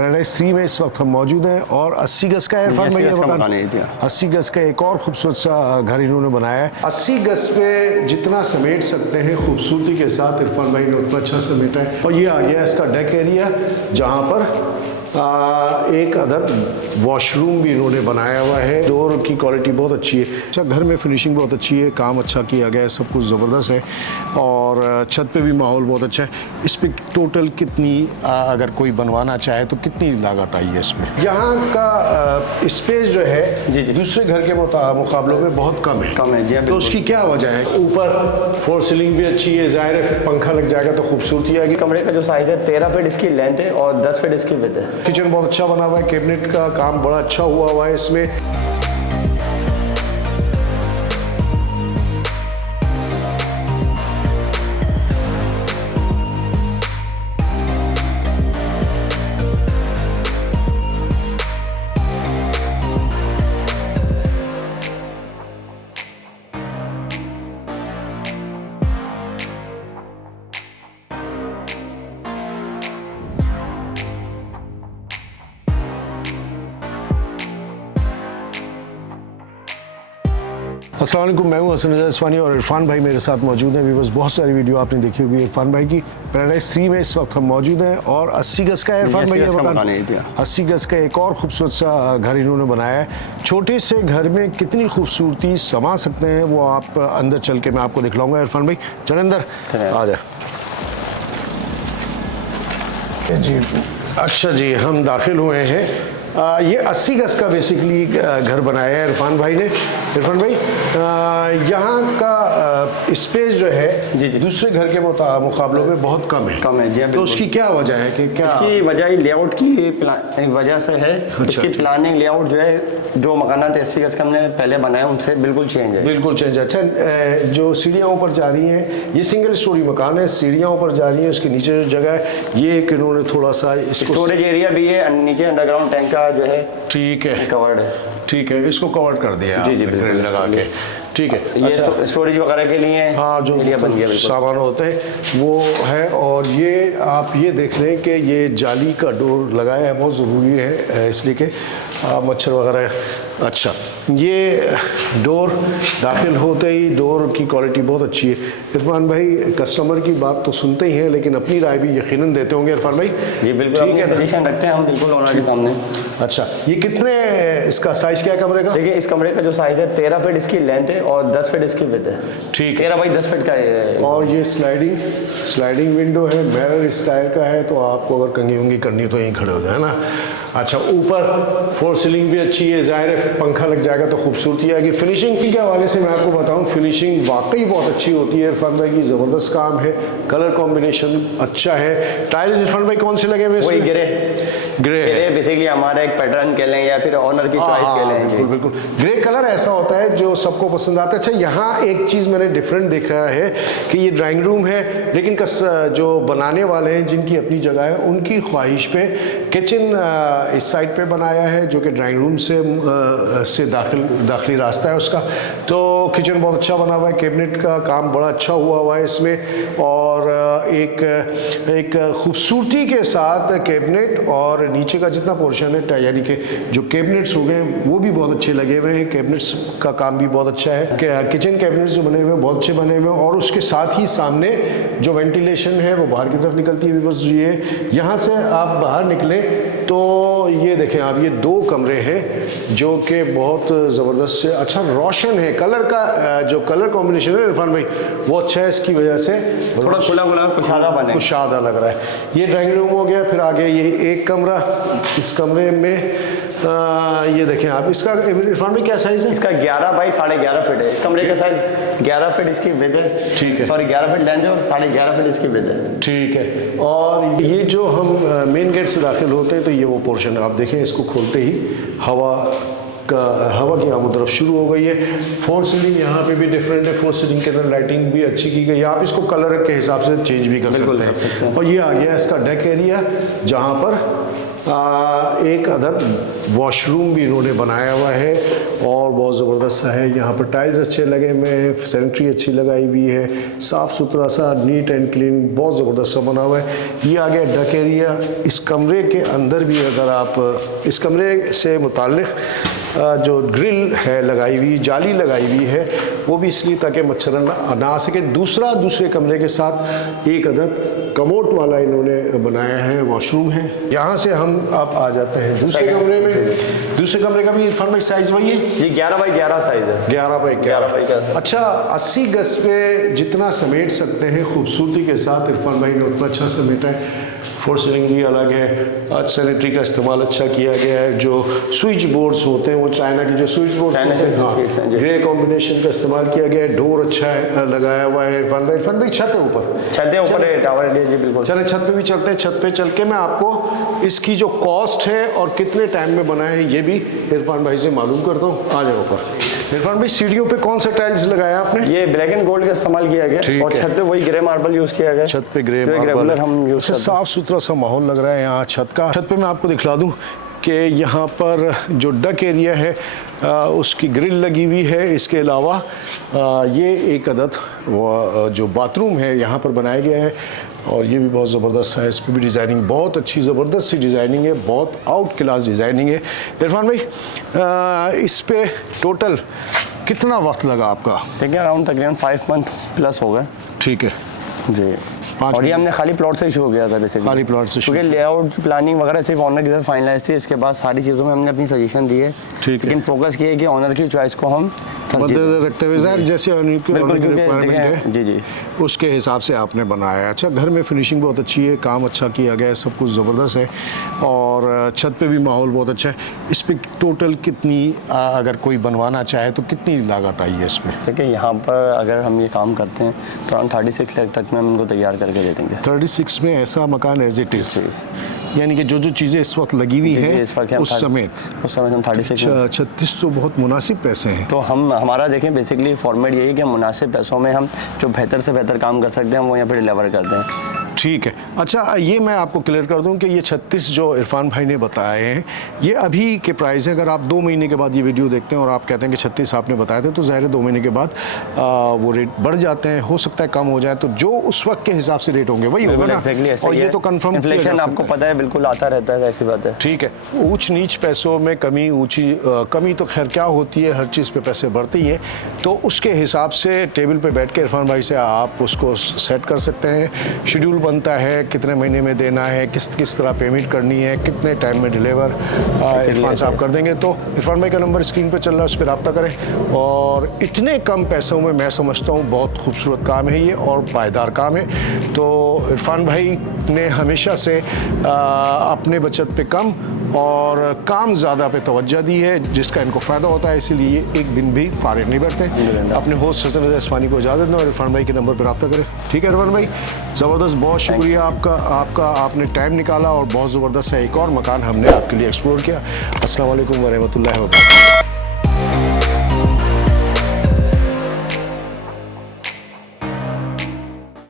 Paradise 3 में इस वक्त हम मौजूद हैं और 80 गज का इरफान भाई मकान, 80 गज का एक और खूबसूरत सा घर इन्होंने बनाया है। 80 गज पे जितना समेट सकते हैं खूबसूरती के साथ इरफान भाई ने उतना अच्छा समेटा है। और ये आ गया इसका डेक एरिया जहाँ पर एक अदद वॉशरूम भी इन्होंने बनाया हुआ है। डोर की क्वालिटी बहुत अच्छी है। अच्छा, घर में फिनिशिंग बहुत अच्छी है, काम अच्छा किया गया है, सब कुछ ज़बरदस्त है और छत पे भी माहौल बहुत अच्छा है। इस पर टोटल कितनी अगर कोई बनवाना चाहे तो कितनी लागत आई है इसमें? यहाँ का स्पेस जो है जी दूसरे घर के मुकाबलों में बहुत कम है जी। तो उसकी क्या वजह है? ऊपर फोर सीलिंग भी अच्छी है, ज़ाहिर है पंखा लग जाएगा तो खूबसूरती आएगी। कमरे का जो साइज़ है 13 फीट इसकी लेंथ है और 10 फीट इसकी विड्थ है। किचन बहुत अच्छा बना हुआ है, कैबिनेट का काम बड़ा अच्छा हुआ है इसमें। अस्सलाम वालेकुम, मैं हूं हसन रज़ा इस्वानी और इरफान भाई मेरे साथ मौजूद हैं। व्यूअर्स, बहुत सारी वीडियो आपने देखी होगी इरफान भाई की। पैराडाइज 3 में इस वक्त हम मौजूद हैं और 80 गज का इरफान भाई मकान, 80 गज का एक और खूबसूरत सा घर इन्होंने बनाया है। छोटे से घर में कितनी खूबसूरती समा सकते हैं वो आप अंदर चल के मैं आपको दिखलाऊंगा। इरफान भाई चल अंदर आ जाए जी। अच्छा जी, हम दाखिल हुए हैं। ये 80 गज का बेसिकली घर बनाया है इरफान भाई ने। इरफान भाई, यहाँ का स्पेस जो है जी दूसरे घर के मुकाबलों में बहुत कम है जी। तो उसकी क्या वजह है कि क्या? इसकी वजह लेआउट की वजह से है। इसकी प्लानिंग लेआउट जो है, जो मकान 80 गज का हमने पहले बनाया उनसे बिल्कुल चेंज है। बिल्कुल चेंज है। अच्छा, जो सीढ़ियाँ ऊपर जा रही हैं, ये सिंगल स्टोरी मकान है, सीढ़ियाँ ऊपर जा रही हैं, उसके नीचे जो जगह है ये एक इन्होंने थोड़ा सा स्टोरेज एरिया भी है, नीचे अंडरग्राउंड टैंक का जो है ठीक है कवर्ड है। ठीक है, इसको कवर कर दिया जी ग्रिल लगा के। ठीक है, ये अच्छा, स्टोरेज वगैरह के लिए हाँ जो एरिया बन गया सामान होते हैं वो है। और ये आप ये देख लें कि ये जाली का डोर लगाया है, बहुत ज़रूरी है इसलिए कि मच्छर वगैरह। अच्छा, ये डोर दाखिल होते ही डोर की क्वालिटी बहुत अच्छी है। इरफान भाई कस्टमर की बात तो सुनते ही हैं लेकिन अपनी राय भी यकीनन देते होंगे इरफान भाई। जी बिल्कुल, ठीक है, सजेशन रखते हैं हम बिल्कुल ओनर के सामने। अच्छा, ये कितने इसका साइज क्या है कमरे का? देखिए, इस कमरे का जो साइज है 13 फीट इसकी लेंथ है और 10 फीट इसकी विड्थ है। ठीक है, 13 बाई 10 फीट का है। और ये स्लाइडिंग विंडो है, मिरर इस टाइप का है, तो आपको अगर कंघी उंगी करनी तो यहीं खड़े हो जाए ना। अच्छा, ऊपर फोर सीलिंग भी अच्छी है, ज़ाहिर है पंखा लग जाएगा तो खूबसूरती आएगी। फिनिशिंग के हवाले से मैं आपको बताऊं, फिनिशिंग वाकई बहुत अच्छी होती है इरफान भाई की, ज़बरदस्त काम है, कलर कॉम्बिनेशन अच्छा है। टाइल्स इरफान भाई कौन से लगे हुए? वही ग्रे बेसिकली हमारा एक पैटर्न कह लें या फिर ऑनर की चॉइस कह लें। बिल्कुल बिल्कुल, ग्रे कलर ऐसा होता है जो सबको पसंद आता है। अच्छा, यहाँ एक चीज़ मैंने डिफरेंट देखा है कि ये ड्राइंग रूम है लेकिन जो बनाने वाले हैं जिनकी अपनी जगह है उनकी ख्वाहिश पे किचन इस साइड पे बनाया है जो कि ड्राइंग रूम से दाखिली रास्ता है उसका। तो किचन बहुत अच्छा बना हुआ है, कैबिनेट का काम बड़ा अच्छा हुआ है इसमें और एक खूबसूरती के साथ कैबिनेट और नीचे का जितना पोर्शन है यानी कि जो कैबिनेट्स हो गए वो भी बहुत अच्छे लगे हुए हैं। कैबिनेट्स का काम भी बहुत अच्छा है, किचन कैबिनेट्स जो बने हुए हैं बहुत अच्छे बने हुए हैं और उसके साथ ही सामने जो वेंटिलेशन है वो बाहर की तरफ निकलती है। बस ये यहाँ से आप बाहर निकले तो ये देखें आप, ये 2 कमरे हैं जो कि बहुत ज़बरदस्त से अच्छा रोशन है। कलर का जो कलर कॉम्बिनेशन है इरफान भाई वो अच्छा है, इसकी वजह से थोड़ा खुला कुशादा लग रहा है। ये ड्राइंग रूम हो गया, फिर आगे ये एक कमरा, इस कमरे में ये देखें आप, इसका इरफान भाई क्या साइज़ है? इसका 11 बाई 11.5 फीट है। इस कमरे का साइज 11 फीट इसकी विड्थ है। ठीक है, सॉरी 11 फीट लेंथ है और 11.5 फीट इसकी विड्थ है। ठीक है। और ये जो हम मेन गेट से दाखिल होते हैं तो ये वो पोर्शन आप देखें, इसको खोलते ही हवा की आमद तरफ शुरू हो गई है। फोर सीलिंग यहाँ पे भी डिफरेंट है, फोर सीलिंग के अंदर लाइटिंग भी अच्छी की गई है, आप इसको कलर के हिसाब से चेंज भी कर सकते हैं। और ये आ गया इसका डेक एरिया जहाँ पर एक अदद वॉशरूम भी इन्होंने बनाया हुआ है और बहुत ज़बरदस्त सा है। यहाँ पर टाइल्स अच्छे लगे हुए हैं, सैनिटरी अच्छी लगाई हुई है, साफ़ सुथरा सा, नीट एंड क्लीन, बहुत ज़बरदस्त सा बना हुआ है। ये आ गया डक एरिया। इस कमरे के अंदर भी अगर आप इस कमरे से मुताल्लिक़ जो ग्रिल है लगाई हुई, जाली लगाई हुई है, वो भी इसलिए ताकि मच्छर ना आ सके। दूसरे कमरे के साथ एक अदद कमोड वाला इन्होंने बनाया है, वॉशरूम है। यहाँ से हम आप आ जाते हैं दूसरे कमरे में। दूसरे कमरे का भी इरफान भाई साइज़ वही है, ये 11x11 साइज है। 11x11। अच्छा, 80 गज पे जितना समेट सकते हैं खूबसूरती के साथ इरफान भाई ने उतना अच्छा समेटा है। फोर सीलिंग भी अलग है, आज सैनिटरी का इस्तेमाल अच्छा किया गया है। जो स्विच बोर्ड्स होते हैं वो चाइना के जो स्विच बोर्ड्स होते हैं, हाँ, ग्रे कॉम्बिनेशन का इस्तेमाल किया गया है। डोर अच्छा है, लगाया हुआ है। इरफान भाई छत है ऊपर है, टावर है जी, बिल्कुल। चले छत पे भी चलते हैं। छत पे चल के मैं आपको इसकी जो कॉस्ट है और कितने टाइम में बना है ये भी इरफान भाई से मालूम करता हूँ। आ जाओ ऊपर। इरफान भाई, सीढ़ियों पे कौन सा टाइल्स लगाया आपने? ये ब्लैक एंड गोल्ड का इस्तेमाल किया गया और छत पे वही ग्रे मार्बल यूज किया गया। छत पे ग्रे मार्बल हम यूज करते हैं। साफ सुथरा सा माहौल लग रहा है यहाँ छत का। छत पे मैं आपको दिखला दूँ कि यहाँ पर जो डक एरिया है उसकी ग्रिल लगी हुई है। इसके अलावा ये एक अदद जो बाथरूम है यहाँ पर बनाया गया है और ये भी बहुत ज़बरदस्त है। इस पर भी डिज़ाइनिंग बहुत अच्छी ज़बरदस्त सी डिज़ाइनिंग है, बहुत आउट क्लास डिज़ाइनिंग है। इरफान भाई, इस पे टोटल कितना वक्त लगा आपका? देखिए अराउंड तकरीबन 5 मंथ प्लस हो गए। ठीक है जी। और ये हमने खाली प्लॉट से शुरू किया था बेसिकली, खाली प्लॉट से, क्योंकि लेआउट प्लानिंग वगैरह सिर्फ ऑनर की तरफ फाइनलाइज थी। इसके बाद सारी चीज़ों में हमने अपनी सजेशन दी है, लेकिन फोकस किया है कि ऑनर की चॉइस को हम मद्देनजर रखते हुए ज़ाहिर जैसे रिक्वायरमेंट है जी उसके हिसाब से आपने बनाया है। अच्छा, घर में फिनिशिंग बहुत अच्छी है, काम अच्छा किया गया है, सब कुछ ज़बरदस्त है और छत पे भी माहौल बहुत अच्छा है। इस पर टोटल कितनी, अगर कोई बनवाना चाहे तो कितनी लागत आई है इसमें? देखिए यहाँ पर अगर हम ये काम करते हैं तो अराउंड 36 लाख तक में हम इनको तैयार करके दे देंगे। 36 में ऐसा मकान एज इट इज़, यानी कि जो चीज़ें इस वक्त लगी हुई हैं उस समेत हम 36। 36 तो बहुत मुनासिब पैसे हैं। तो हमारा देखें बेसिकली फॉर्मेट यही कि मुनासिब पैसों में हम जो बेहतर से बेहतर काम कर सकते हैं हम वो यहाँ पर डिलीवर करते हैं। ठीक है। अच्छा, ये मैं आपको क्लियर कर दूं कि ये 36 जो इरफान भाई ने बताए हैं ये अभी के प्राइस है। अगर आप 2 महीने के बाद ये वीडियो देखते हैं और आप कहते हैं कि 36 आपने बताए थे, तो ज़ाहिर है 2 महीने के बाद वो रेट बढ़ जाते हैं, हो सकता है कम हो जाए। तो जो उस वक्त के हिसाब से रेट होंगे वही होगा ना। और ये तो कंफर्म इन्फ्लेशन आपको पता है बिल्कुल आता रहता है, ऐसी बात है। ठीक है। ऊंच नीच पैसों में कमी तो खैर क्या होती है, हर चीज़ पे पैसे बढ़ते ही है। तो उसके हिसाब से टेबल पे बैठ के इरफान भाई से आप उसको सेट कर सकते हैं। शेड्यूल बनता है, कितने महीने में देना है, किस तरह पेमेंट करनी है, कितने टाइम में डिलीवर इरफान साहब कर देंगे। तो इरफान भाई का नंबर स्क्रीन पे चल रहा है, उस पर रब्ता करें। और इतने कम पैसों में मैं समझता हूँ बहुत खूबसूरत काम है ये और पायदार काम है। तो इरफान भाई ने हमेशा से अपने बचत पे कम और काम ज़्यादा पे तवज्जो दी है, जिसका इनको फ़ायदा होता है, इसीलिए एक दिन भी फारिग नहीं बैठते। अपने होस्ट सचन रज़ा इस्मानी को इजाज़त दें और इरफान भाई के नंबर पर रब्ता करें। ठीक है इरफान भाई, ज़बरदस्त, बहुत शुक्रिया आपका आपने टाइम निकाला और बहुत ज़बरदस्त है। एक और मकान हमने आपके लिए एक्सप्लोर किया। अस्सलाम वालेकुम व रहमतुल्लाहि व बरकातहू।